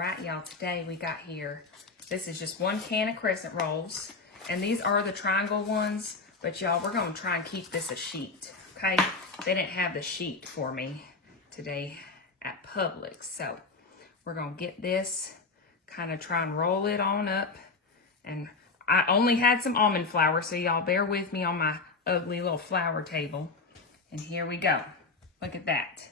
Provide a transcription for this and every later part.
right, y'all, today we got here, this is just 1 can of crescent rolls, and these are the triangle ones, but y'all, we're gonna try and keep this a sheet, okay? They didn't have the sheet for me today at Publix, so we're gonna get this, kind of try and roll it on up, and I only had some almond flour, so y'all bear with me on my ugly little flour table, and here we go. Look at that.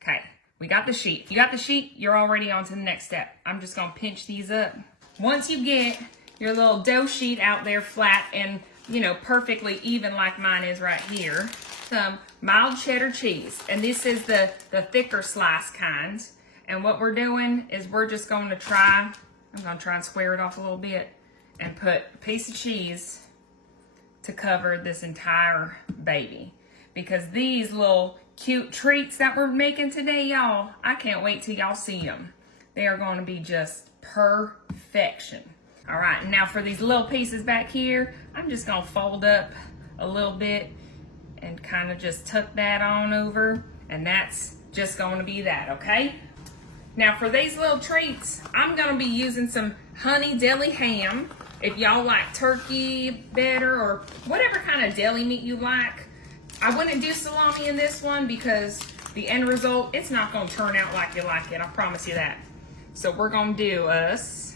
Okay. We got the sheet. If you got the sheet, you're already on to the next step. I'm just going to pinch these up. Once you get your little dough sheet out there flat and, you know, perfectly even like mine is right here, some mild cheddar cheese. And this is the thicker slice kind. And what we're doing is we're just going to try, I'm going to try and square it off a little bit and put a piece of cheese to cover this entire baby. Because these little cute treats that we're making today, y'all, I can't wait till y'all see them. They are going to be just perfection. All right, and now for these little pieces back here, I'm just going to fold up a little bit and kind of just tuck that on over, and that's just going to be that, okay? Now for these little treats, I'm going to be using some honey deli ham. If y'all like turkey better or whatever kind of deli meat you like, I wouldn't do salami in this one because the end result, it's not going to turn out like you like it. I promise you that. So we're going to do us,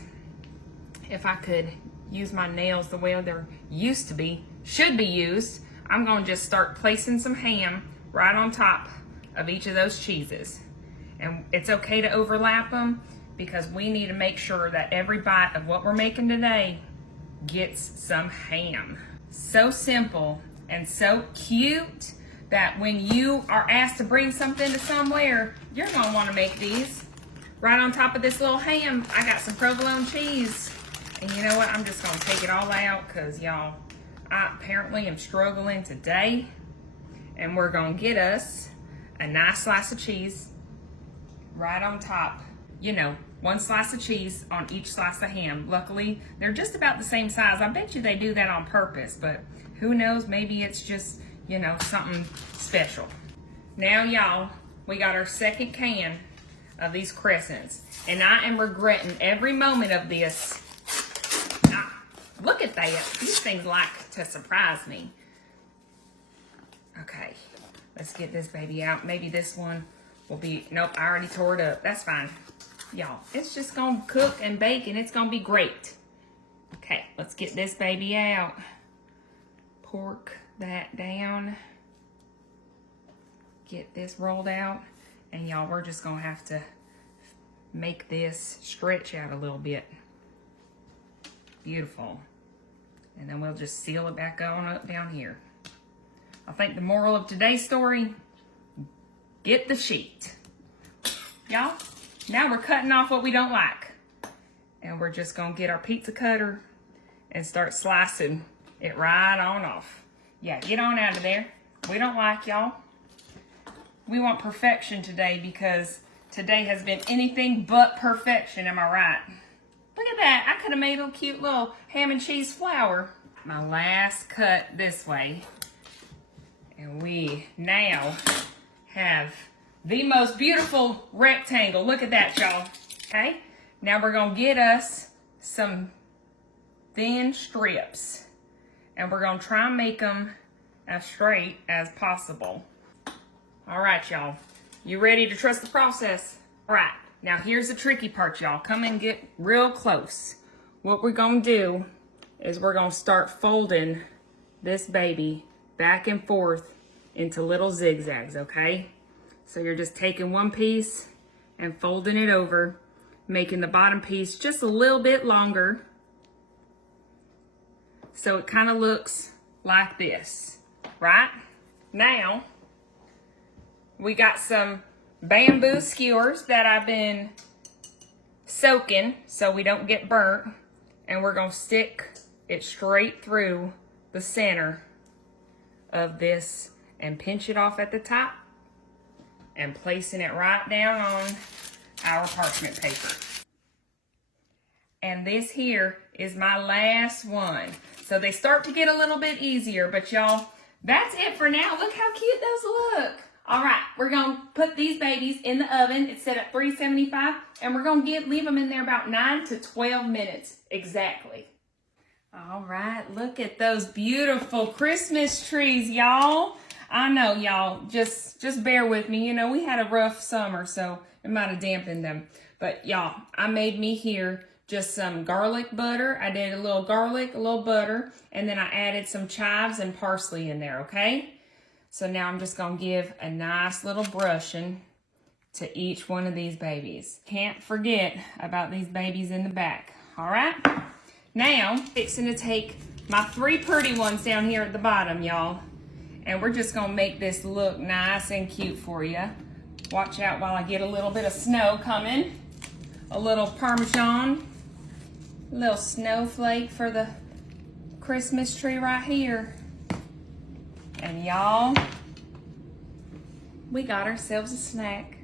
if I could use my nails the way they're used to be, should be used, I'm going to just start placing some ham right on top of each of those cheeses. And it's okay to overlap them because we need to make sure that every bite of what we're making today gets some ham. So simple and so cute that when you are asked to bring something to somewhere, you're gonna wanna make these. Right on top of this little ham, I got some provolone cheese. And you know what, I'm just gonna take it all out because y'all, I apparently am struggling today. And we're gonna get us a nice slice of cheese right on top. You know, 1 slice of cheese on each slice of ham. Luckily, they're just about the same size. I bet you they do that on purpose, but who knows, maybe it's just, you know, something special. Now, y'all, we got our 2nd can of these crescents, and I am regretting every moment of this. Look at that. These things like to surprise me. Okay, let's get this baby out. Maybe this one will be, nope, I already tore it up. That's fine. Y'all, it's just gonna cook and bake and it's gonna be great. Okay, let's get this baby out. Pork that down. Get this rolled out. And y'all, we're just gonna have to make this stretch out a little bit. Beautiful. And then we'll just seal it back on up down here. I think the moral of today's story, get the sheet. Y'all, now we're cutting off what we don't like. And we're just gonna get our pizza cutter and start slicing it right on off. Yeah, get on out of there. We don't like y'all. We want perfection today because today has been anything but perfection, am I right? Look at that, I could have made a cute little ham and cheese flour. My last cut this way. And we now have the most beautiful rectangle. Look at that, y'all, okay? Now we're gonna get us some thin strips. And we're gonna try and make them as straight as possible. All right, y'all. You ready to trust the process? All right, now here's the tricky part, y'all. Come and get real close. What we're gonna do is we're gonna start folding this baby back and forth into little zigzags, okay? So you're just taking one piece and folding it over, making the bottom piece just a little bit longer. So it kind of looks like this, right? Now, we got some bamboo skewers that I've been soaking so we don't get burnt. And we're gonna stick it straight through the center of this and pinch it off at the top and placing it right down on our parchment paper. And this here is my last one. So they start to get a little bit easier, but y'all, that's it for now. Look how cute those look. All right, we're gonna put these babies in the oven. It's set at 375, and we're gonna leave them in there about 9 to 12 minutes exactly. All right, look at those beautiful Christmas trees, y'all. I know, y'all, just bear with me. You know, we had a rough summer, so it might have dampened them. But y'all, I made me here just some garlic butter. I did a little garlic, a little butter, and then I added some chives and parsley in there, okay? So now I'm just gonna give a nice little brushing to each one of these babies. Can't forget about these babies in the back, all right? Now, fixing to take my 3 pretty ones down here at the bottom, y'all. And we're just gonna make this look nice and cute for you. Watch out while I get a little bit of snow coming. A little Parmesan, a little snowflake for the Christmas tree right here. And y'all, we got ourselves a snack.